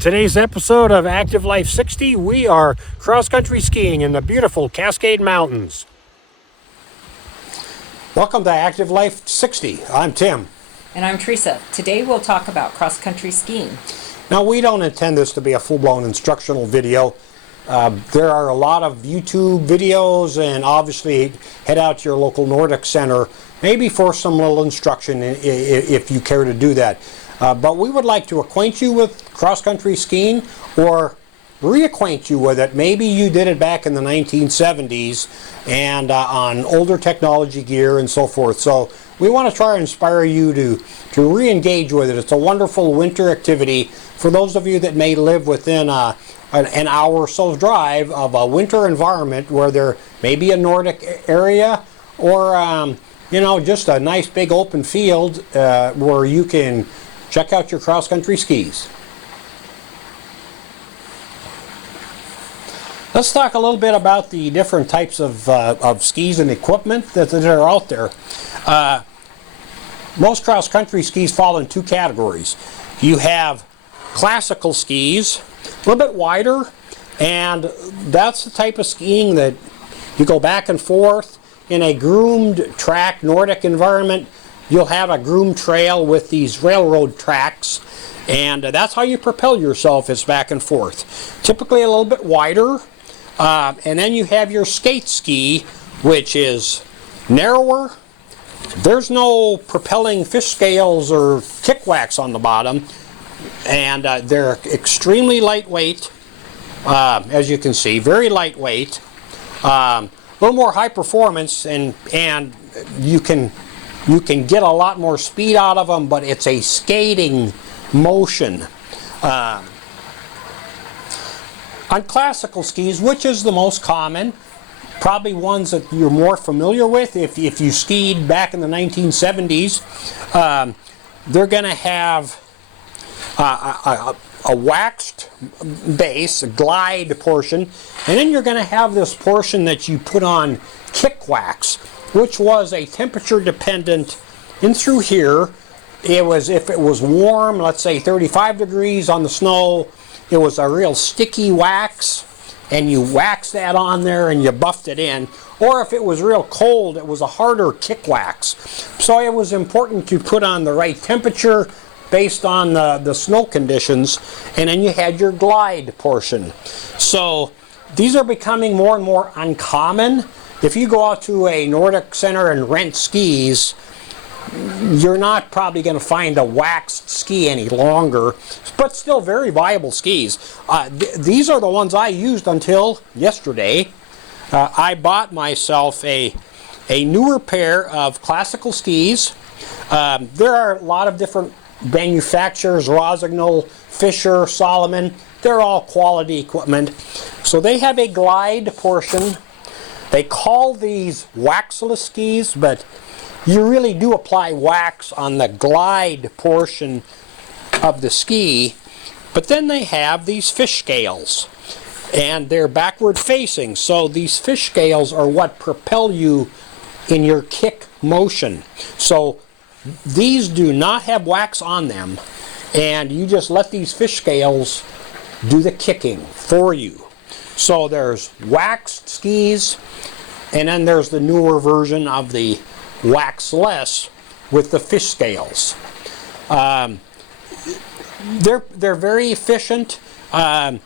today's episode of Active Life 60, we are cross-country skiing in the beautiful Cascade Mountains. Welcome to Active Life 60. I'm Tim. And I'm Teresa. Today we'll talk about cross-country skiing. Now, we don't intend this to be a full-blown instructional video. There are a lot of YouTube videos, and obviously head out to your local Nordic Center, maybe for some little instruction if you care to do that. But we would like to acquaint you with cross-country skiing, or reacquaint you with it. Maybe you did it back in the 1970s and on older technology gear and so forth. So we want to try and inspire you to re-engage with it. It's a wonderful winter activity for those of you that may live within an hour or so's drive of a winter environment where there may be a Nordic area, or just a nice big open field where you can check out your cross-country skis. Let's talk a little bit about the different types of skis and equipment that are out there. Most cross-country skis fall in two categories. You have classical skis, a little bit wider, and that's the type of skiing that you go back and forth in a groomed track Nordic environment. You'll have a groomed trail with these railroad tracks, and that's how you propel yourself, is back and forth. Typically a little bit wider, and then you have your skate ski, which is narrower. There's no propelling fish scales or kick wax on the bottom, and they're extremely lightweight, as you can see, very lightweight, a little more high performance, and you can get a lot more speed out of them, but it's a skating motion. On classical skis, which is the most common, probably ones that you're more familiar with if you skied back in the 1970s, they're going to have a waxed base, a glide portion, and then you're going to have this portion that you put on kick wax, which was a temperature dependent. In through here, it was, if it was warm, let's say 35 degrees on the snow, it was a real sticky wax, and you waxed that on there and you buffed it in. Or if it was real cold, it was a harder kick wax. So it was important to put on the right temperature based on the snow conditions, and then you had your glide portion. So these are becoming more and more uncommon. If you go out to a Nordic Center and rent skis, you're not probably going to find a waxed ski any longer, but still very viable skis. These are the ones I used until yesterday. I bought myself a newer pair of classical skis. There are a lot of different manufacturers, Rossignol, Fisher, Salomon. They're all quality equipment. So they have a glide portion. They call these waxless skis, but you really do apply wax on the glide portion of the ski. But then they have these fish scales, and they're backward facing. So these fish scales are what propel you in your kick motion. So these do not have wax on them, and you just let these fish scales do the kicking for you. So there's waxed skis, and then there's the newer version of the waxless with the fish scales. They're very efficient, and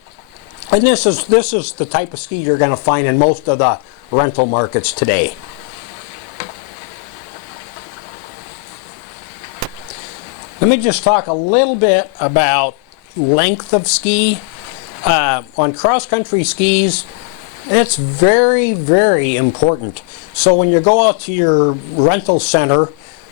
this is the type of ski you're going to find in most of the rental markets today. Let me just talk a little bit about length of ski. On cross-country skis, it's very, very important. So when you go out to your rental center,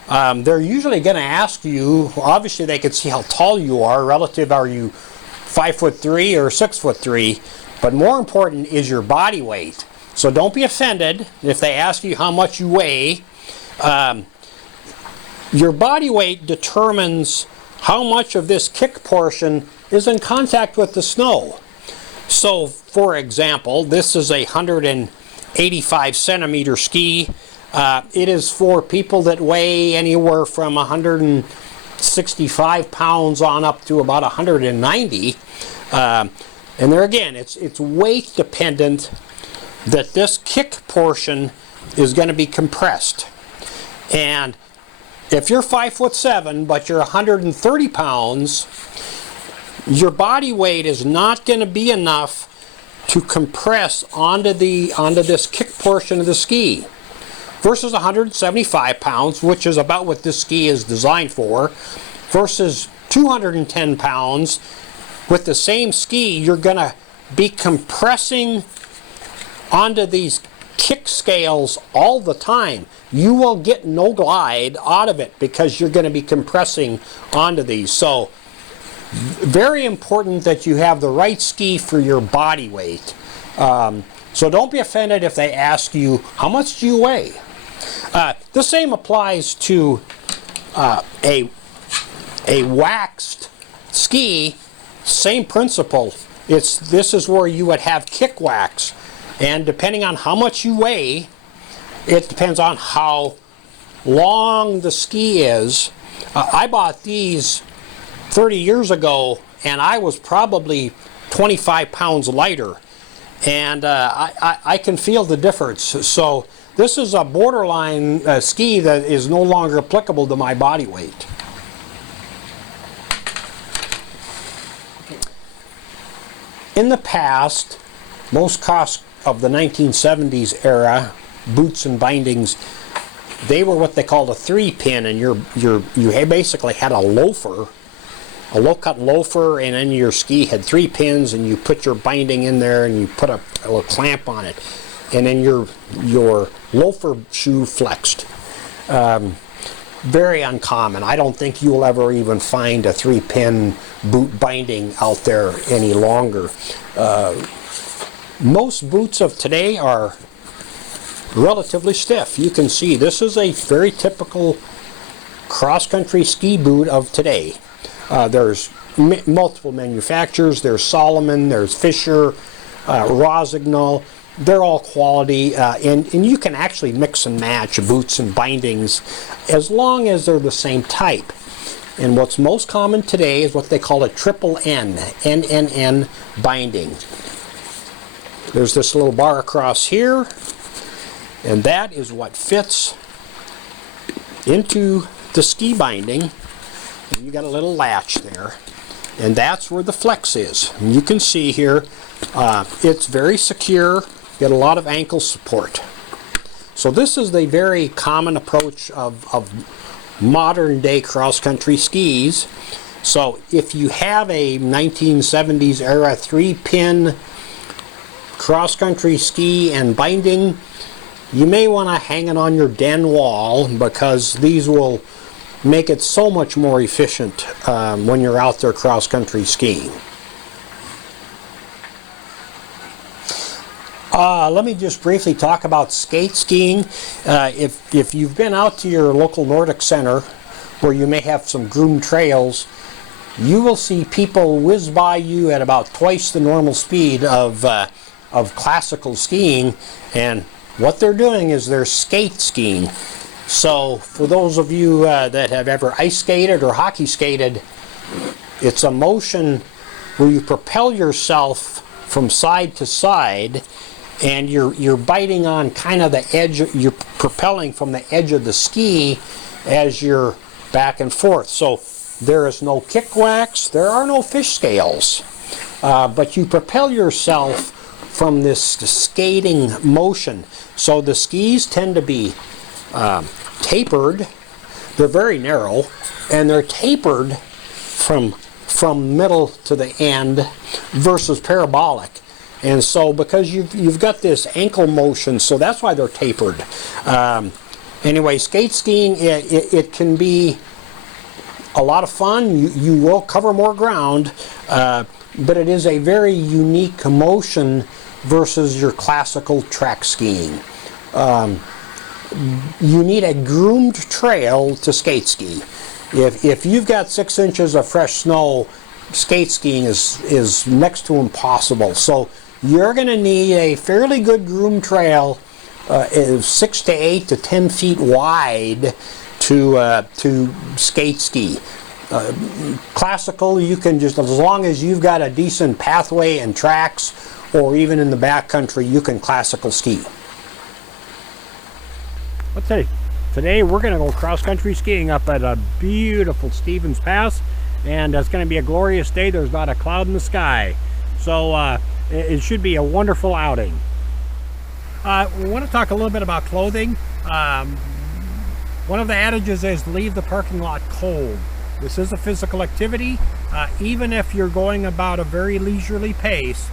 they're usually going to ask you, obviously they can see how tall you are, relative, are you 5'3" or 6'3", but more important is your body weight. So don't be offended if they ask you how much you weigh. Your body weight determines how much of this kick portion is in contact with the snow. So, for example, this is a 185 centimeter ski. It is for people that weigh anywhere from 100 65 pounds on up to about 190. And there again, it's weight dependent that this kick portion is going to be compressed. And if you're 5'7" but you're 130 pounds, your body weight is not going to be enough to compress onto this kick portion of the ski, versus 175 pounds, which is about what this ski is designed for, versus 210 pounds. With the same ski, you're going to be compressing onto these kick scales all the time. You will get no glide out of it because you're going to be compressing onto these. So very important that you have the right ski for your body weight. So don't be offended if they ask you, how much do you weigh? The same applies to a waxed ski. Same principle. This is where you would have kick wax, and depending on how much you weigh, it depends on how long the ski is. I bought these 30 years ago, and I was probably 25 pounds lighter, and I can feel the difference. So this is a borderline ski that is no longer applicable to my body weight. In the past, most costs of the 1970s era boots and bindings, they were what they called a 3-pin, and you basically had a loafer, a low-cut loafer, and then your ski had 3 pins, and you put your binding in there, and you put a little clamp on it, and then your loafer shoe flexed. Very uncommon. I don't think you'll ever even find a 3-pin boot binding out there any longer. Most boots of today are relatively stiff. You can see this is a very typical cross-country ski boot of today. There's multiple manufacturers. There's Salomon, there's Fisher, Rossignol. They're all quality, and you can actually mix and match boots and bindings as long as they're the same type. And what's most common today is what they call a triple N, NNN binding. There's this little bar across here, and that is what fits into the ski binding. And you got a little latch there, and that's where the flex is. And you can see here, it's very secure. Get a lot of ankle support. So this is the very common approach of modern day cross-country skis. So if you have a 1970s era 3-pin cross-country ski and binding, you may want to hang it on your den wall, because these will make it so much more efficient when you're out there cross-country skiing. Let me just briefly talk about skate skiing. If you've been out to your local Nordic Center, where you may have some groomed trails, you will see people whiz by you at about twice the normal speed of classical skiing, and what they're doing is they're skate skiing. So for those of you that have ever ice skated or hockey skated, it's a motion where you propel yourself from side to side, and you're biting on kind of the edge, you're propelling from the edge of the ski as you're back and forth. So there is no kick wax, there are no fish scales, but you propel yourself from this skating motion. So the skis tend to be tapered. They're very narrow, and they're tapered from middle to the end versus parabolic. And so because you've got this ankle motion, so that's why they're tapered. Anyway, skate skiing, it can be a lot of fun. You will cover more ground, but it is a very unique motion versus your classical track skiing. You need a groomed trail to skate ski. If you've got 6 inches of fresh snow, skate skiing is next to impossible. So you're going to need a fairly good groomed trail, 6 to 8 to 10 feet wide, to skate ski. Classical, you can just, as long as you've got a decent pathway and tracks, or even in the backcountry, you can classical ski. Let's say today we're going to go cross-country skiing up at a beautiful Stevens Pass, and it's going to be a glorious day. There's not a cloud in the sky, so it should be a wonderful outing. We want to talk a little bit about clothing. One of the adages is leave the parking lot cold. This is a physical activity. Even if you're going about a very leisurely pace,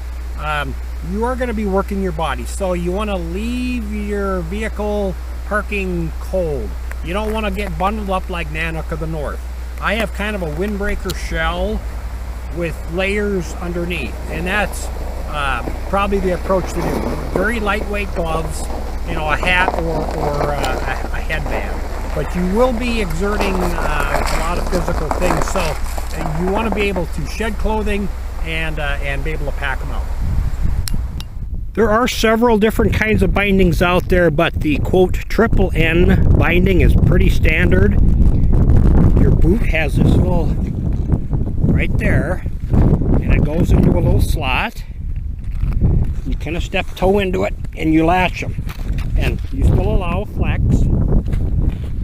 you are going to be working your body, so you want to leave your vehicle parking cold. You don't want to get bundled up like Nanook of the North. I have kind of a windbreaker shell with layers underneath, and that's probably the approach to do. Very lightweight gloves, you know, a hat or a headband. But you will be exerting a lot of physical things, so you want to be able to shed clothing and be able to pack them out. There are several different kinds of bindings out there, but the quote triple N binding is pretty standard. Your boot has this little right there, and it goes into a little slot. You kind of step toe into it and you latch them, and you still allow flex,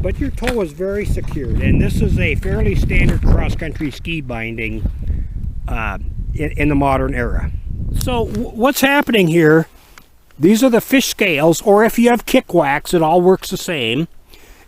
but your toe is very secured. And this is a fairly standard cross-country ski binding in the modern era. So what's happening here, these are the fish scales, or if you have kick wax, it all works the same,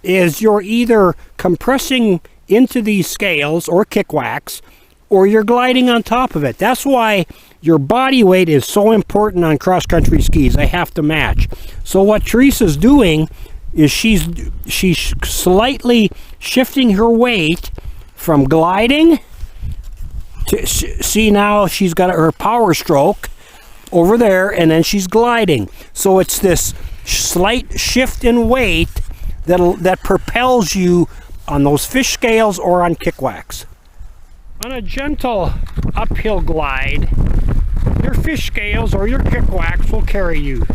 is you're either compressing into these scales or kick wax, or you're gliding on top of it. That's why your body weight is so important on cross-country skis. They have to match. So what Teresa's doing is she's slightly shifting her weight from gliding to, see, now she's got her power stroke over there, and then she's gliding. So it's this slight shift in weight that propels you on those fish scales or on kick wax. On a gentle uphill glide, your fish scales or your kick wax will carry you.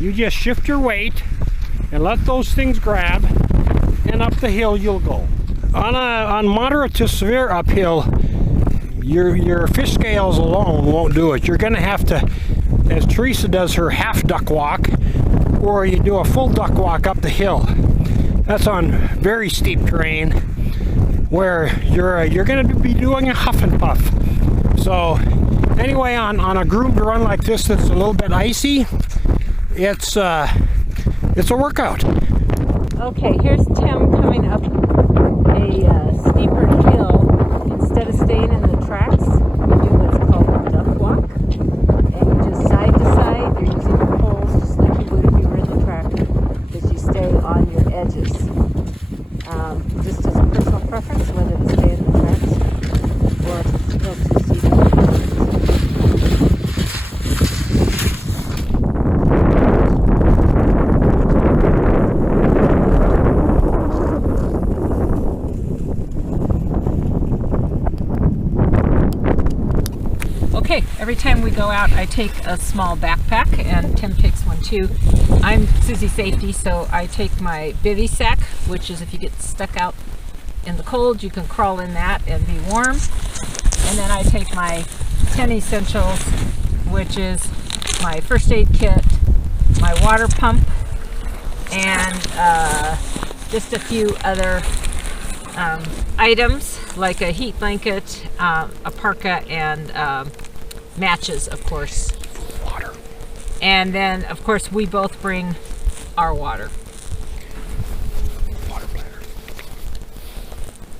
You just shift your weight and let those things grab, and up the hill you'll go. On moderate to severe uphill, your fish scales alone won't do it. You're going to have to, as Teresa does her half duck walk, or you do a full duck walk up the hill. That's on very steep terrain where you're going to be doing a huff and puff. So anyway, on a groomed run like this that's a little bit icy, it's a workout. Okay, here's Tim coming up a steeper hill. Instead of staying in the tracks, you do what's called a duck walk. And you just side to side, you're using your poles just like you would if you were in the track, as you stay on your edges. Just as a personal preference, whether to stay in the tracks or to go to see Okay, every time we go out, I take a small backpack, and Tim takes one too. I'm Susie Safety, so I take my bivy sack, which is if you get stuck out in the cold, you can crawl in that and be warm. And then I take my 10 essentials, which is my first aid kit, my water pump, and just a few other items like a heat blanket, a parka, and matches, of course. Water. And then, of course, we both bring our water. Water bladder.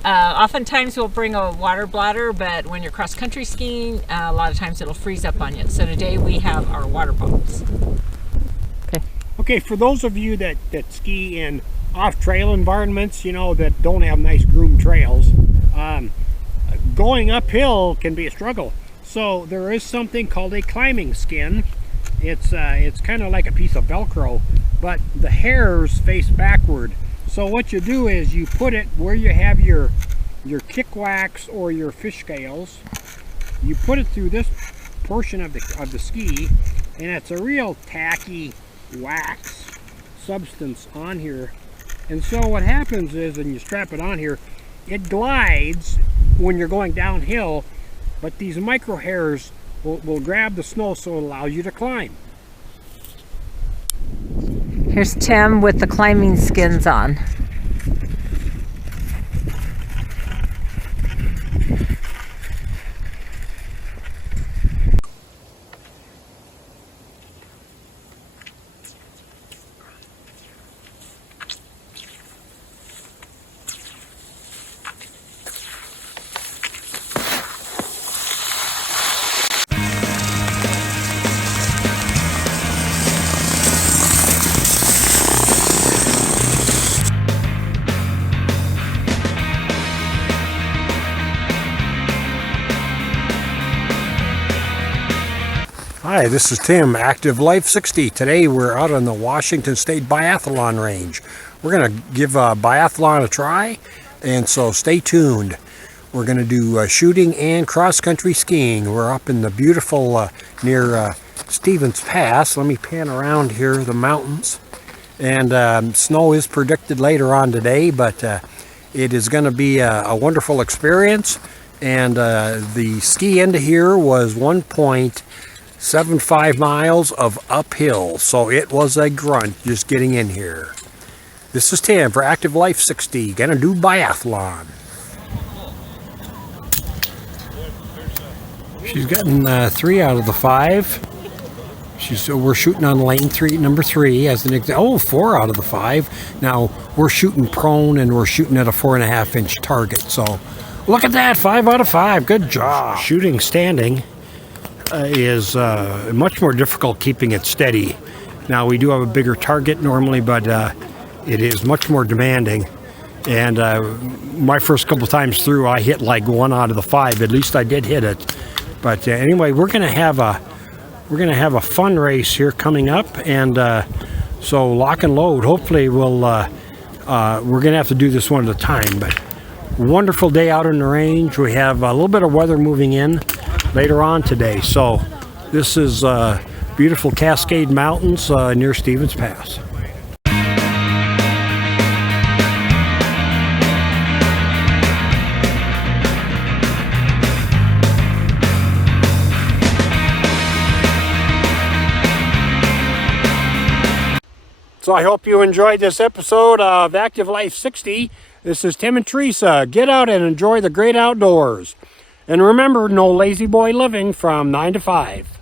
Oftentimes we'll bring a water bladder, but when you're cross-country skiing, a lot of times it'll freeze up on you. So today we have our water pumps. Okay, for those of you that ski in off-trail environments, you know, that don't have nice groomed trails, going uphill can be a struggle. So there is something called a climbing skin. It's kind of like a piece of Velcro, but the hairs face backward. So what you do is you put it where you have your kick wax or your fish scales. You put it through this portion of the ski, and it's a real tacky wax substance on here. And so what happens is, when you strap it on here, it glides when you're going downhill, but these micro hairs will grab the snow, so it allows you to climb. Here's Tim with the climbing skins on. Hi, this is Tim, Active Life 60. Today we're out on the Washington State Biathlon Range. We're going to give biathlon a try, and so stay tuned. We're going to do shooting and cross-country skiing. We're up in the beautiful near Stevens Pass. Let me pan around here, the mountains. And snow is predicted later on today, but it is going to be a wonderful experience. And the ski into here was 1.75 miles of uphill, so it was a grunt just getting in here. This is Tim for Active Life 60, gonna do biathlon. She's gotten 3 out of the 5. We're shooting on lane 3, number 3 as an example. Oh, 4 out of the 5. Now we're shooting prone and we're shooting at a 4.5-inch target. So look at that, 5 out of 5. Good job. Shooting standing is much more difficult keeping it steady. Now we do have a bigger target normally, but it is much more demanding. And my first couple times through, I hit like 1 out of the 5. At least I did hit it. But anyway, we're gonna have a fun race here coming up, and so lock and load. Hopefully we're gonna have to do this one at a time. But wonderful day out on the range. We have a little bit of weather moving in later on today. So this is beautiful Cascade Mountains near Stevens Pass. So I hope you enjoyed this episode of Active Life 60. This is Tim and Teresa. Get out and enjoy the great outdoors. And remember, no lazy boy living from 9 to 5.